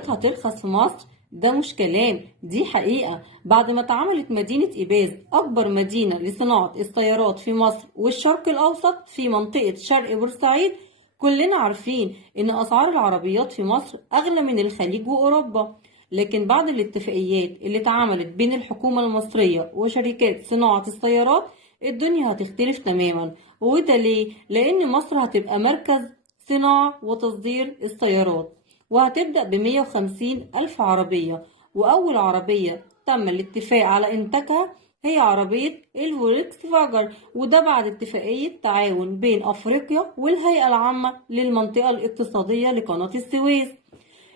العربيات هترخص في مصر؟ ده مش كلام، دي حقيقة. بعد ما اتعملت مدينة إيباز أكبر مدينة لصناعة السيارات في مصر والشرق الأوسط في منطقة شرق بورسعيد، كلنا عارفين إن أسعار العربيات في مصر أغلى من الخليج وأوروبا. لكن بعد الاتفاقيات اللي اتعملت بين الحكومة المصرية وشركات صناعة السيارات، الدنيا هتختلف تماما. وده ليه؟ لأن مصر هتبقى مركز صناعة وتصدير السيارات، وهتبدأ ب150 ألف عربية. وأول عربية تم الاتفاق على إنتاجها هي عربية الفولكس فاجر، وده بعد اتفاقية تعاون بين أفريقيا والهيئة العامة للمنطقة الاقتصادية لقناة السويس.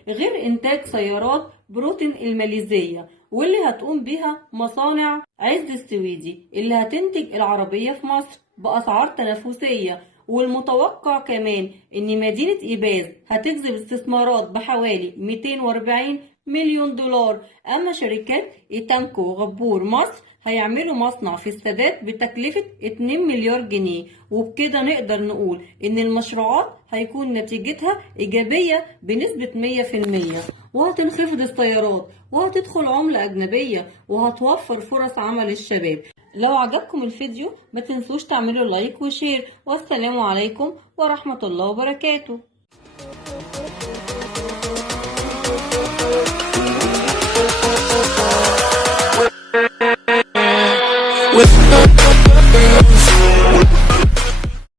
غير إنتاج سيارات بروتين الماليزية واللي هتقوم بها مصانع عز السويدي اللي هتنتج العربية في مصر بأسعار تنافسية. والمتوقع كمان إن مدينة إيباز هتجذب استثمارات بحوالي 240 مليون دولار. أما شركات إيتانكو وغبور مصر هيعملوا مصنع في السادات بتكلفة 2 مليار جنيه. وبكده نقدر نقول إن المشروعات هيكون نتيجتها إيجابية بنسبة 100%، وهتنخفض السيارات وهتدخل عملة أجنبية وهتوفر فرص عمل للشباب. لو عجبكم الفيديو ما تنسوش تعملوا لايك وشير، والسلام عليكم ورحمة الله وبركاته.